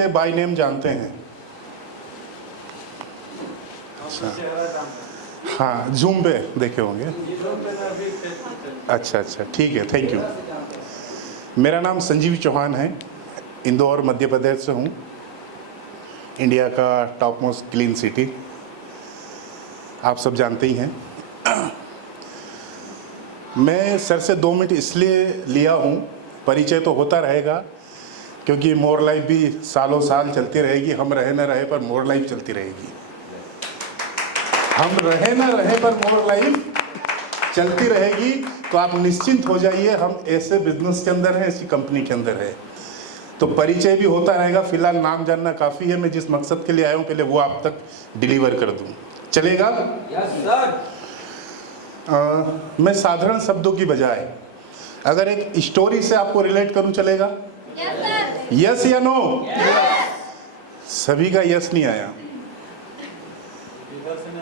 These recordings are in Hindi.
मुझे बाय नेम जानते हैं। हाँ, जूम पे देखे होंगे। अच्छा अच्छा, ठीक है, थैंक यू। मेरा नाम संजीव चौहान है, इंदौर मध्य प्रदेश से हूँ, इंडिया का टॉप मोस्ट क्लीन सिटी, आप सब जानते ही हैं। मैं सर से 2 मिनट इसलिए लिया हूँ, परिचय तो होता रहेगा क्योंकि मोर लाइफ भी सालों साल चलती रहेगी, हम रहे न रहे पर मोर लाइफ चलती रहेगी। हम रहे न रहे पर मोर लाइफ चलती रहेगी, तो आप निश्चिंत हो जाइए, हम ऐसे बिजनेस के अंदर हैं, ऐसी कंपनी के अंदर है, तो परिचय भी होता रहेगा। फिलहाल नाम जानना काफ़ी है, मैं जिस मकसद के लिए आया हूँ पहले वो आप तक डिलीवर कर दूँ, चलेगा? Yes sir. मैं साधारण शब्दों की बजाय अगर एक स्टोरी से आपको रिलेट करूं, चलेगा? यस या नो? सभी का यस नहीं आया।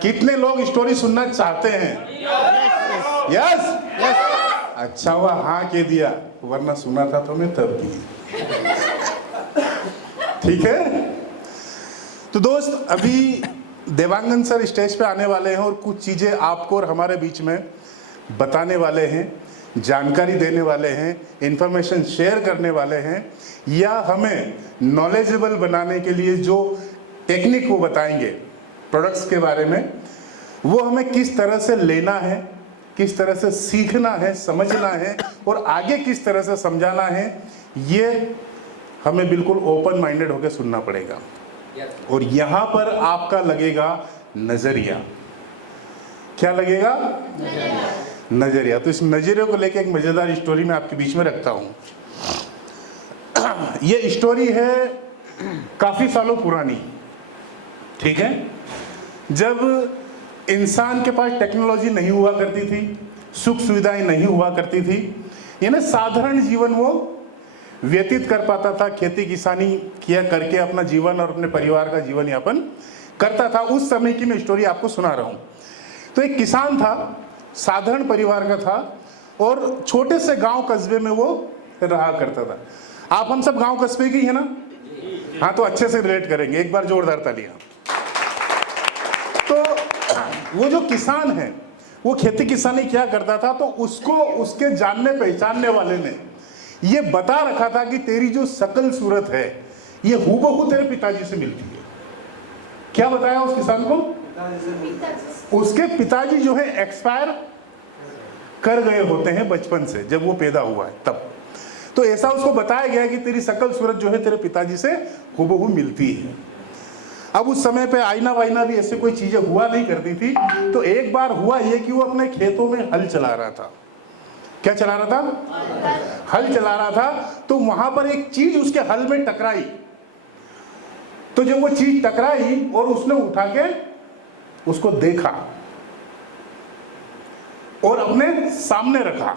कितने लोग स्टोरी सुनना चाहते हैं? यस? अच्छा हुआ हाँ कह दिया, वरना सुना था तो मैं तब दी। ठीक है, तो दोस्त अभी देवांगन सर स्टेज पे आने वाले हैं और कुछ चीज़ें आपको और हमारे बीच में बताने वाले हैं, जानकारी देने वाले हैं, इन्फॉर्मेशन शेयर करने वाले हैं, या हमें नॉलेजेबल बनाने के लिए जो टेक्निक वो बताएंगे प्रोडक्ट्स के बारे में, वो हमें किस तरह से लेना है, किस तरह से सीखना है, समझना है और आगे किस तरह से समझाना है, ये हमें बिल्कुल ओपन माइंडेड होकर सुनना पड़ेगा। और यहाँ पर आपका लगेगा नजरिया। क्या लगेगा? नजरिया। तो इस नजरिए को लेकर एक मजेदार स्टोरी मैं आपके बीच में रखता हूँ। ये स्टोरी है काफी सालों पुरानी, ठीक है, जब इंसान के पास टेक्नोलॉजी नहीं हुआ करती थी, सुख सुविधाएं नहीं हुआ करती थी, यानी साधारण जीवन वो व्यतीत कर पाता था, खेती किसानी किया करके अपना जीवन और अपने परिवार का जीवन यापन करता था। उस समय की मैं स्टोरी आपको सुना रहा हूँ। तो एक किसान था, साधारण परिवार का था और छोटे से गांव कस्बे में वो रहा करता था। आप हम सब गांव कस्बे की है ना? हाँ, तो अच्छे से रिलेट करेंगे, एक बार जोरदार तालियां। तो वो जो किसान है वो खेती किसानी क्या करता था, तो उसको उसके जानने पहचानने वाले ने ये बता रखा था कि तेरी जो शकल सूरत है ये हूबहू तेरे पिताजी से मिलती है। क्या बताया उस किसान को? उसके पिताजी जो है एक्सपायर कर गए होते हैं बचपन से, जब वो पैदा हुआ है तब। तो ऐसा उसको बताया गया कि तेरी शकल सूरत जो है तेरे पिताजी से हूबहू मिलती है। अब उस समय पे आईना वाइना भी ऐसे कोई चीजें हुआ नहीं करती थी। तो एक बार हुआ ये कि वो अपने खेतों में हल चला रहा था। क्या चला रहा था? हल चला रहा था। तो वहां पर एक चीज उसके हल में टकराई। तो जब वो चीज टकराई और उसने उठा के उसको देखा और अपने सामने रखा,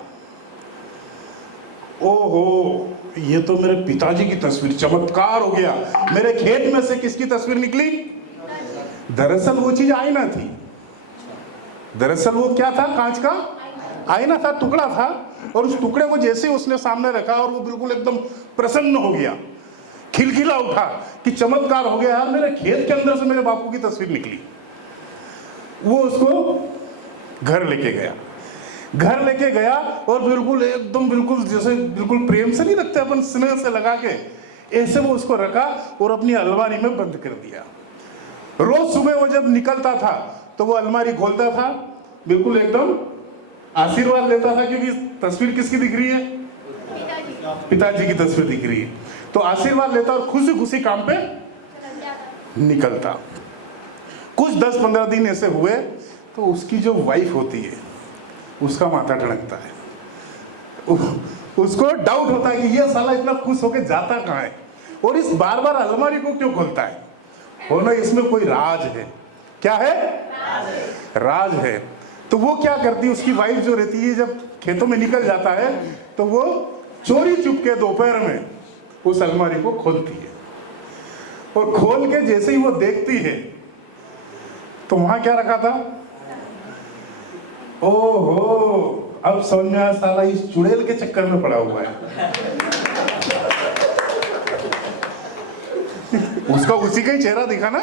ओहो, ये तो मेरे पिताजी की तस्वीर, चमत्कार हो गया। मेरे खेत में से किसकी तस्वीर निकली? दरअसल वो चीज आईना थी। दरअसल वो क्या था? कांच का आईना था, टुकड़ा था। और उस टुकड़े को जैसे उसने सामने रखा और वो बिल्कुल एकदम प्रसन्न हो गया, खिलखिला उठा कि चमत्कार हो गया यार, मेरे खेत के अंदर से मेरे बापू की तस्वीर निकली। वो उसको घर लेके गया। घर लेके गया और बिल्कुल एकदम बिल्कुल जैसे बिल्कुल प्रेम से नहीं रखते अपन, स्नेह से लगा के ऐसे वो उसको रखा और अपनी अलमारी में बंद कर दिया। रोज सुबह वो जब निकलता था तो वो अलमारी खोलता था, बिल्कुल एकदम आशीर्वाद लेता था, क्योंकि तस्वीर किसकी दिख रही है? पिताजी की तस्वीर दिख रही है। तो आशीर्वाद लेता और खुशी खुशी काम पे निकलता। कुछ 10-15 दिन ऐसे हुए तो उसकी जो वाइफ होती है उसका माथा ठनकता है। उसको डाउट होता है कि ये साला इतना खुश होकर जाता कहाँ है और इस बार बार अलमारी को क्यों खोलता है, और ना इसमें कोई राज है। क्या है? राज है। तो वो क्या करती है, उसकी वाइफ जो रहती है, जब खेतों में निकल जाता है तो वो चोरी चुपके दोपहर में उस अलमारी को खोलती है। और खोल के जैसे ही वो देखती है तो वहां क्या रखा था? ओहो, अब समझ में आया, साला इस चुड़ैल के चक्कर में पड़ा हुआ है। उसका उसी का ही चेहरा दिखा ना,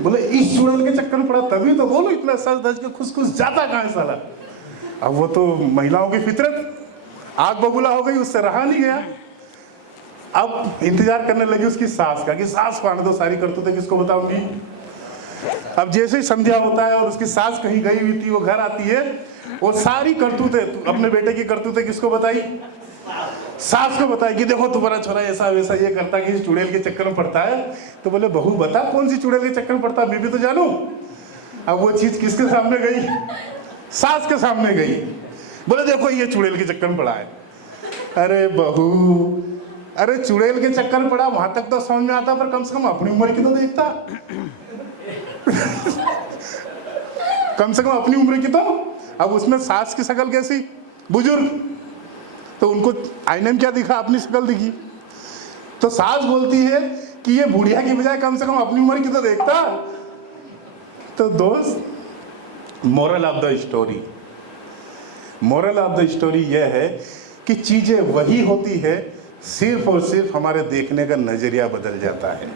बोले इस चुड़ैल के चक्कर में पड़ा, तभी तो बोलो इतना सज धज के खुश खुश जाता कहाँ है साला। अब वो तो महिलाओं की फितरत आग बबूला हो गई, उससे रहा नहीं गया। अब इंतजार करने लगी उसकी सास का कि सास को आने दो, सारी करतूतें किसको बताऊंगी। अब जैसे ही संध्या होता है और उसकी सास कहीं गई हुई थी, वो घर आती है, वो सारी करतूतें अपने बेटे की करतूतें किसको बताई, सास को बताई कि देखो तुम्हारा छोरा ऐसा वैसा ये करता है कि इस चुड़ैल के चक्कर में पड़ता है। तो बोले बहू बता कौन सी चुड़ैल के चक्कर में पड़ता है, मैं भी तो जानू। अब वो चीज किसके सामने गई, सास के सामने गई। बोले देखो ये चुड़ैल के चक्कर में पड़ा है। अरे बहू, अरे चुड़ैल के चक्कर में पड़ा वहां तक तो समझ में आता, पर कम से कम अपनी उम्र की तो देखता। कम से कम अपनी उम्र की तो। अब उसमें सास की शक्ल कैसी, बुजुर्ग, तो उनको आईने में क्या दिखा, अपनी शक्ल दिखी। तो सास बोलती है कि ये बुढ़िया की बजाय कम से कम अपनी उम्र की तो देखता। तो दोस्त, moral of the story, moral of the story यह है कि चीजें वही होती है, सिर्फ और सिर्फ हमारे देखने का नजरिया बदल जाता है।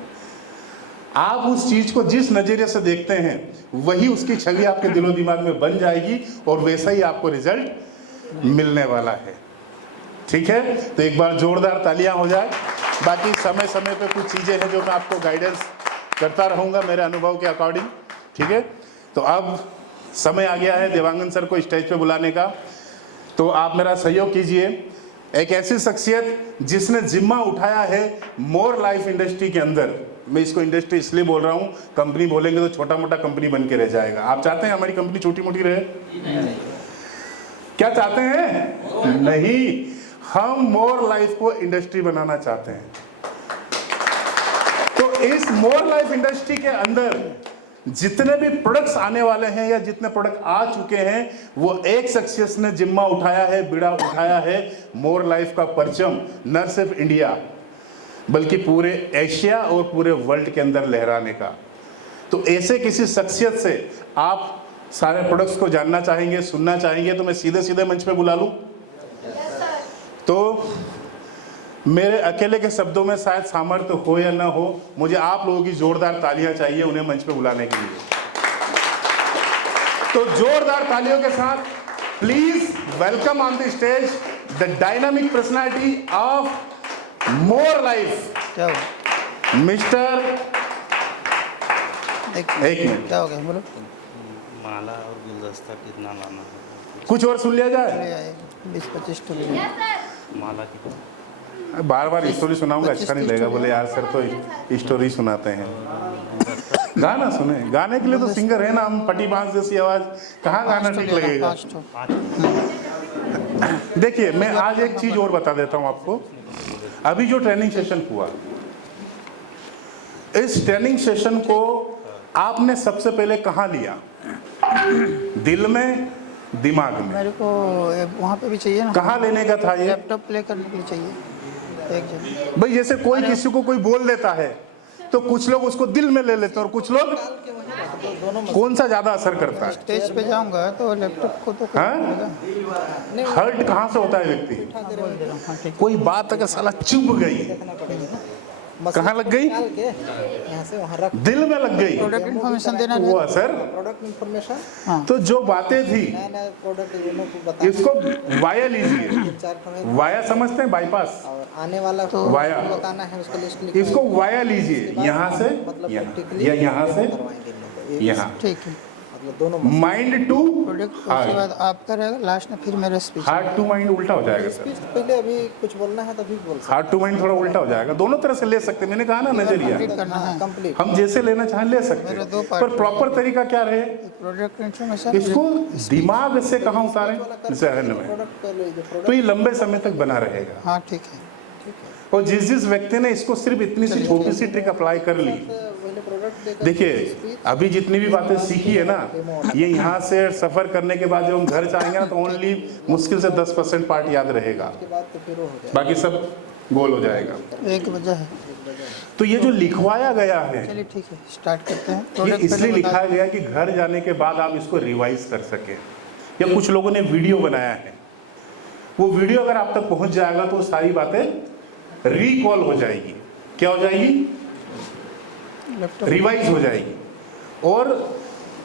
आप उस चीज को जिस नजरिए से देखते हैं वही उसकी छवि आपके दिलो दिमाग में बन जाएगी और वैसा ही आपको रिजल्ट मिलने वाला है। ठीक है, तो एक बार जोरदार तालियां हो जाए। बाकी समय समय पे कुछ चीजें हैं जो मैं आपको गाइडेंस करता रहूंगा मेरे अनुभव के अकॉर्डिंग। ठीक है, तो अब समय आ गया है देवांगन सर को स्टेज पे बुलाने का। तो आप मेरा सहयोग कीजिए। एक ऐसी शख्सियत जिसने जिम्मा उठाया है मोर लाइफ इंडस्ट्री के अंदर, मैं इसको इंडस्ट्री इसलिए बोल रहा हूँ, कंपनी बोलेंगे तो छोटा मोटा कंपनी बन के रह जाएगा। आप चाहते हैं हमारी कंपनी छोटी मोटी रहे? क्या चाहते हैं? नहीं, हम मोर लाइफ को इंडस्ट्री बनाना चाहते हैं। तो इस मोर लाइफ इंडस्ट्री के अंदर जितने भी प्रोडक्ट्स आने वाले हैं या जितने प्रोडक्ट आ चुके हैं, वो एक शख्सियत ने जिम्मा उठाया है, बिड़ा उठाया है मोर लाइफ का परचम न सिर्फ इंडिया बल्कि पूरे एशिया और पूरे वर्ल्ड के अंदर लहराने का। तो ऐसे किसी शख्सियत से आप सारे प्रोडक्ट्स को जानना चाहेंगे, सुनना चाहेंगे, तो मैं सीधे सीधे मंच पे बुला लूं? तो मेरे अकेले के शब्दों में शायद सामर्थ्य हो या ना हो, मुझे आप लोगों की जोरदार तालियां चाहिए उन्हें मंच पे बुलाने के लिए। तो जोरदार तालियों के साथ please welcome on the stage the dynamic personality of more life, mister, एक मिनट, क्या हो गया बोलो। माला और गुलदस्ता कितना लाना है? कुछ और सुन लिया जाए? 20-25 तो माला की बार बार स्टोरी सुनाऊंगा अच्छा नहीं लगेगा। बोले यार सर तो स्टोरी सुनाते हैं, गाना सुने। गाने के लिए तो सिंगर है ना हम, फटी बांस जैसी आवाज, कहाँ गाना ठीक लगेगा। देखिए मैं आज एक चीज और बता देता हूँ आपको। अभी जो ट्रेनिंग सेशन हुआ, इस ट्रेनिंग सेशन को आपने सबसे पहले कहाँ लिया? दिल में, दिमाग में? मेरे को वहाँ पे भी चाहिए ना। कहाँ लेने का था ये? लैपटॉप प्ले करने के लिए चाहिए एक जगह। भाई जैसे कोई किसी को कोई बोल देता है तो कुछ लोग उसको दिल में ले लेते हैं और कुछ लोग, कौन सा ज्यादा असर करता है? स्टेज पे जाऊंगा तो लैपटॉप को तो हर्ट कहाँ से होता है व्यक्ति? कोई बात अगर साला चुभ गई, कहाँ लग गई? यहाँ से वहाँ रख, दिल में लग गई, प्रोडक्ट इन्फॉर्मेशन देना वो असर। प्रोडक्ट इन्फॉर्मेशन, हाँ। तो जो बातें थी नया प्रोडक्ट यूनो को बता, इसको वाया लीजिए। वाया समझते हैं? बाईपास, और आने वाला तो वाया, बताना है उसका लिस्ट लिखना इसको वाया लीजिए, यहाँ से मतलब यहाँ, practically या यहाँ से करवाएंगे इन लोग को। यहाँ, ठीक है। मतलब दोनों माइंड टू प्रोडक्ट उसके बाद आपका रहेगा लास्ट में, फिर मेरा स्पीच। हार्ट टू माइंड उल्टा हो जाएगा सर। स्पीच पहले अभी कुछ बोलना है तभी बोल सकते हार्ट टू माइंड थोड़ा उल्टा हो जाएगा, दोनों तरह से ले सकते हैं। मैंने कहा ना नजरिया, करना है कंप्लीट। हम जैसे लेना चाहें ले सकते मेरे हैं, दो पार्ट पर प्रॉपर तरीका क्या रहे? प्रोडक्ट इन्फॉर्मेशन, इसको दिमाग से कहाँ उतारें? जहन में, प्रोडक्ट पहले जो तो प्रोडक्ट ये लंबे समय तक बना रहेगा। हाँ ठीक है। और जिस व्यक्ति ने इसको सिर्फ इतनी सी छोटी सी ट्रिक अप्लाई कर ली, पहले प्रोडक्ट देकर देखिए अभी जितनी भी बातें सीखी है ना, ये यहाँ से सफर करने के बाद जब हम घर जाएंगे ना तो ओनली मुश्किल से 10% पार्ट याद रहेगा, के बाद तो फिर वो हो जाएगा। बाकी सब गोल हो जाएगा। एक वजह है। तो ये जो लिखवाया गया है, चलिए ठीक है, स्टार्ट करते हैं। ये प्रोडक्ट इसलिए लिखाया गया कि घर जाने के बाद आप इसको रिवाइज कर सके। या कुछ लोगों ने वीडियो बनाया है, वो वीडियो अगर आप तक पहुंच जाएगा तो सारी बातें रिकॉल हो जाएगी। क्या हो जाएगी? लैपटॉप रिवाइज हो जाएगी। और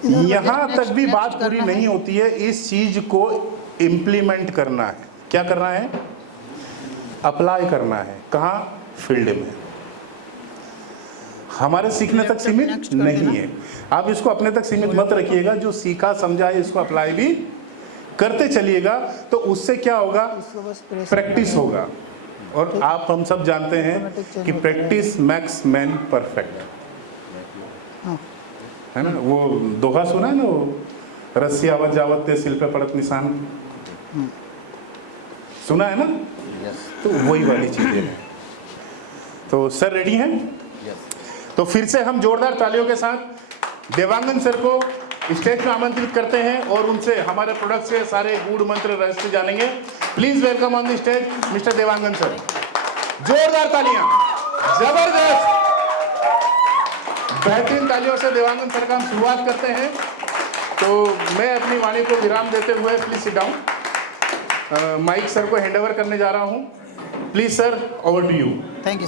यहाँ तक भी बात पूरी नहीं होती है, इस चीज को इम्प्लीमेंट करना है। क्या करना है? अप्लाई करना है। कहाँ? फील्ड में। हमारे सीखने तक सीमित नहीं है। आप इसको अपने तक सीमित मत रखिएगा, जो सीखा समझा है इसको अप्लाई भी करते चलिएगा, तो उससे क्या होगा? इसको बस प्रेस प्रैक्टिस होगा। और आप हम सब जानते हैं कि प्रैक्टिस मैक्स मैन परफेक्ट, हाँ। है ना? वो दोहा सुना है ना, वो रस्सी आवत जावत ते सिल पे पड़त निशान, सुना है ना? तो वही वाली चीजें हैं। तो सर रेडी हैं? तो फिर से हम जोरदार तालियों के साथ देवांगन सर को स्टेज पे आमंत्रित करते हैं और उनसे हमारे प्रोडक्ट से सारे गूढ़ मंत्र रहस्य जानेंगे। Please welcome on the stage mister Dewangan sir. जोरदार तालियां, जबरदस्त, बेहतरीन तालियों से देवांगन सर का हम शुरुआत करते हैं। तो मैं अपनी वाणी को विराम देते हुए please sit down, mic sir को हैंड ओवर करने जा रहा हूं। Please sir, over to you. Thank you.